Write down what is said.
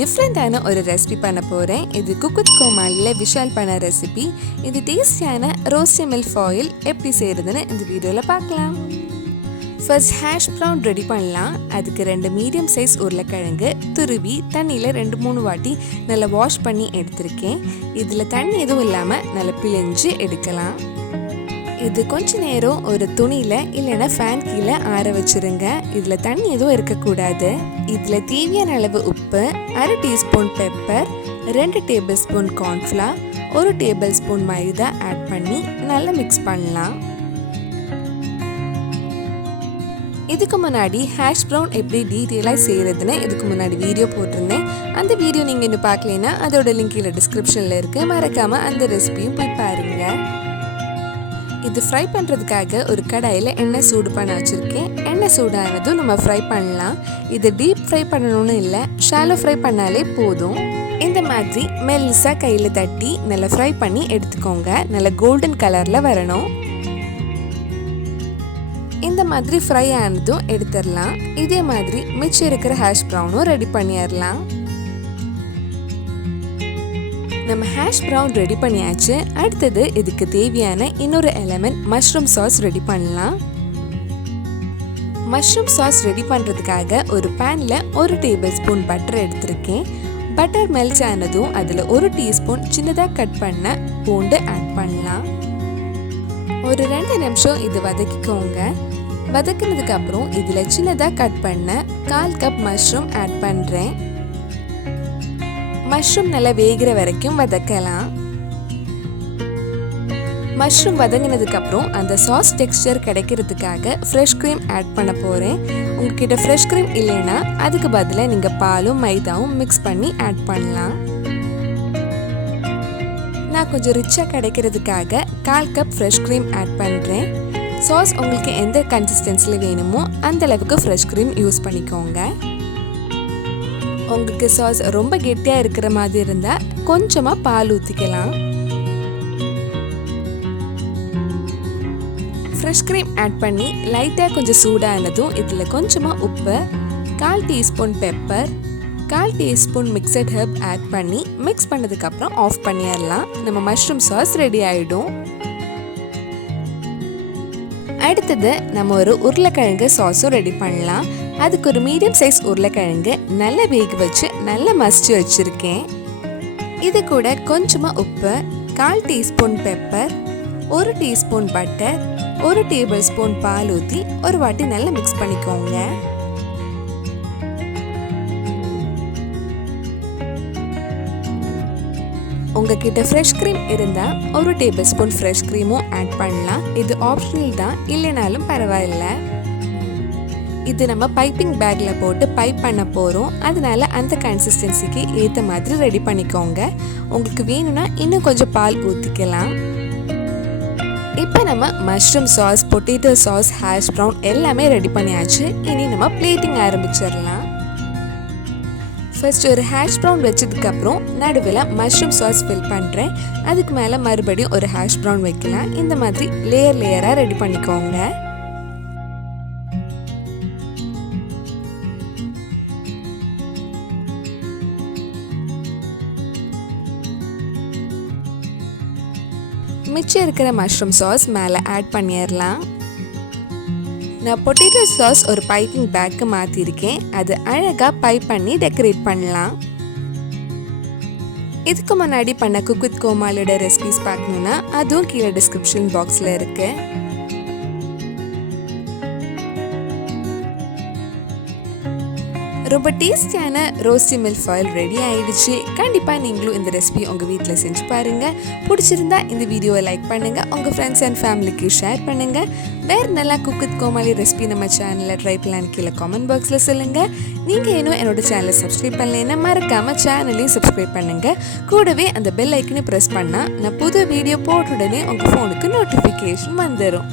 டிஃப்ரெண்டான ஒரு ரெசிபி பண்ண போகிறேன். இது குக் வித் கோமாளியில் விஷால் பண்ண ரெசிபி. இது டேஸ்டியான ரோஸ்டி மில் ஃபாயில் எப்படி செய்கிறதுன்னு இந்த வீடியோவில் பார்க்கலாம். ஃபர்ஸ்ட் ஹேஷ் ப்ரவுன் ரெடி பண்ணலாம். அதுக்கு 2 மீடியம் சைஸ் உருளைக்கிழங்கு துருவி தண்ணியில் 2-3 வாட்டி நல்லா வாஷ் பண்ணி எடுத்திருக்கேன். இதில் தண்ணி எதுவும் இல்லாமல் நல்லா பிழிஞ்சு எடுக்கலாம். இது கொஞ்ச நேரம் ஒரு துணியில் இல்லைன்னா ஃபேன் கீழே ஆற வச்சுருங்க. இதில் தண்ணி எதுவும் இருக்கக்கூடாது. இதில் தேவையான அளவு உப்பு, 1/2 teaspoon pepper, 2 tablespoon cornflour, 1 tablespoon மைதா ஆட் பண்ணி நல்லா மிக்ஸ் பண்ணலாம். இதுக்கு முன்னாடி ஹேஷ் ப்ரவுன் எப்படி டீட்டெயிலாக செய்கிறதுன்னு இதுக்கு முன்னாடி வீடியோ போட்டிருந்தேன். அந்த வீடியோ நீங்கள் இன்னும் பார்க்கலைன்னா அதோட லிங்க் கீழே டிஸ்கிரிப்ஷனில் இருக்குது. மறக்காமல் அந்த ரெசிபியும் போய் பாருங்கள். இது ஃப்ரை பண்ணுறதுக்காக ஒரு கடாயில் எண்ணெய் சூடு பண்ண வச்சுருக்கேன். எண்ணெய் சூடானதும் நம்ம ஃப்ரை பண்ணலாம். இது டீப் ஃப்ரை பண்ணணும்னு இல்லை, ஷாலோ ஃப்ரை பண்ணாலே போதும். இந்த மாதிரி மெல்லிசாக கையில் தட்டி நல்லா ஃப்ரை பண்ணி எடுத்துக்கோங்க. நல்லா கோல்டன் கலரில் வரணும். இந்த மாதிரி ஃப்ரை ஆனதும் எடுத்துடலாம். இதே மாதிரி மிச்சம் இருக்கிற ஹேஷ் ப்ரவுனும் ரெடி பண்ணிடலாம். நம்ம ஹேஷ் ப்ரவுன் ரெடி பண்ணியாச்சு. அடுத்தது இதுக்கு தேவையான இன்னொரு எலிமெண்ட் மஷ்ரூம் சாஸ் ரெடி பண்ணலாம். மஷ்ரூம் சாஸ் ரெடி பண்ணுறதுக்காக ஒரு பேனில் 1 டேபிள் ஸ்பூன் பட்டர் எடுத்திருக்கேன். பட்டர் மெல்ட் ஆனதும் அதில் 1 டீஸ்பூன் சின்னதாக கட் பண்ண பூண்டு ஆட் பண்ணலாம். ஒரு 2 நிமிஷம் இது வதக்கிக்கோங்க. வதக்கினதுக்கு அப்புறம் இதில் சின்னதாக கட் பண்ண 1/4 கப் மஷ்ரூம் ஆட் பண்ணுறேன். மஷ்ரூம் நல்லா வேகிற வரைக்கும் வதக்கலாம். மஷ்ரூம் வதங்கினதுக்கு அப்புறம் அந்த சாஸ் டெக்ஸ்சர் கிடைக்கிறதுக்காக ஃப்ரெஷ் க்ரீம் ஆட் பண்ண போகிறேன். உங்ககிட்ட ஃப்ரெஷ் க்ரீம் இல்லைன்னா அதுக்கு பதிலாக நீங்கள் பாலும் மைதாவும் மிக்ஸ் பண்ணி ஆட் பண்ணலாம். நான் கொஞ்சம் ரிச்சாக கிடைக்கிறதுக்காக 1/4 கப் ஃப்ரெஷ் க்ரீம் ஆட் பண்ணுறேன். சாஸ் உங்களுக்கு எந்த கன்சிஸ்டன்சியில் வேணுமோ அந்த அளவுக்கு ஃப்ரெஷ் க்ரீம் யூஸ் பண்ணிக்கோங்க. உங்களுக்கு சாஸ் ரொம்ப கெட்டியாக இருக்கிற மாதிரி இருந்தால் கொஞ்சமாக பால் ஊற்றிக்கலாம். ஃப்ரெஷ் க்ரீம் ஆட் பண்ணி லைட்டாக கொஞ்சம் சூடானதும் இதில் கொஞ்சமாக உப்பு, 1/4 teaspoon pepper, 1/4 teaspoon mixed herb add பண்ணி மிக்ஸ் பண்ணதுக்கப்புறம் ஆஃப் பண்ணிடலாம். நம்ம மஷ்ரூம் சாஸ் ரெடி ஆகிடும். அடுத்தது நம்ம ஒரு உருளைக்கிழங்கு சாஸும் ரெடி பண்ணலாம். அதுக்கு ஒரு மீடியம் சைஸ் உருளைக்கிழங்கு நல்லா வேக வச்சு நல்லா மசிச்சு வச்சுருக்கேன். இது கூட கொஞ்சமாக உப்பு, 1/4 teaspoon pepper, 1 teaspoon butter, 1 tablespoon பால் ஊற்றி ஒரு வாட்டி நல்லா மிக்ஸ் பண்ணிக்கோங்க. உங்ககிட்ட ஃப்ரெஷ் க்ரீம் இருந்தால் 1 டேபிள் ஸ்பூன் ஃப்ரெஷ் க்ரீமும் ஆட் பண்ணலாம். இது ஆப்ஷனல் தான், இல்லைனாலும் பரவாயில்லை. இது நம்ம பைப்பிங் பேக்கில் போட்டு பைப் பண்ண போகிறோம். அதனால அந்த கன்சிஸ்டன்சிக்கு ஏற்ற மாதிரி ரெடி பண்ணிக்கோங்க. உங்களுக்கு வேணும்னா இன்னும் கொஞ்சம் பால் ஊற்றிக்கலாம். இப்போ நம்ம mushroom sauce, potato sauce, hash brown எல்லாமே ரெடி பண்ணியாச்சு. இனி நம்ம பிளேட்டிங் ஆரம்பிச்சிடலாம். ஃபர்ஸ்ட் ஒரு ஹேஷ் ப்ரவுன் வச்சதுக்கப்புறம் நடுவில் மஷ்ரூம் சாஸ் ஃபில் பண்ணுறேன். அதுக்கு மேலே மறுபடியும் ஒரு ஹேஷ் ப்ரவுன் வைக்கலாம். இந்த மாதிரி லேயராக ரெடி பண்ணிக்கோங்க. மிச்சம் இருக்கிற மஷ்ரூம் சாஸ் மேலே ஆட் பண்ணிடலாம். நான் பொட்டேட்டோ சாஸ் ஒரு பைப்பிங் பேக்கு மாற்றிருக்கேன். அது அழகாக பைப் பண்ணி டெக்கரேட் பண்ணலாம். இதுக்கு முன்னாடி பண்ண குக் வித் கோமாளியோட ரெசிபிஸ் பார்க்கணுன்னா அதுவும் கீழே டிஸ்கிரிப்ஷன் பாக்ஸில் இருக்குது. ரொம்ப டேஸ்டியான ரோஸ்டி மில் ஃபாயில் ரெடி ஆயிடுச்சு. கண்டிப்பாக நீங்களும் இந்த ரெசிபி உங்கள் வீட்டில் செஞ்சு பாருங்கள். பிடிச்சிருந்தா இந்த வீடியோவை லைக் பண்ணுங்கள், உங்கள் ஃப்ரெண்ட்ஸ் அண்ட் ஃபேமிலிக்கு ஷேர் பண்ணுங்கள். வேறு நல்லா குக் வித் கோமாளி ரெசிபி நம்ம சேனலில் ட்ரை பண்ணலான்னு கீழே காமெண்ட் பாக்ஸில் சொல்லுங்கள். நீங்கள் இன்னும் என்னோட சேனலை சப்ஸ்கிரைப் பண்ணலைன்னா மறக்காமல் சேனலையும் சப்ஸ்கிரைப் பண்ணுங்கள். கூடவே அந்த பெல் ஐக்கனை ப்ரெஸ் பண்ணால் நான் புது வீடியோ போட்ட உடனே உங்கள் ஃபோனுக்கு நோட்டிஃபிகேஷன் வந்துடும்.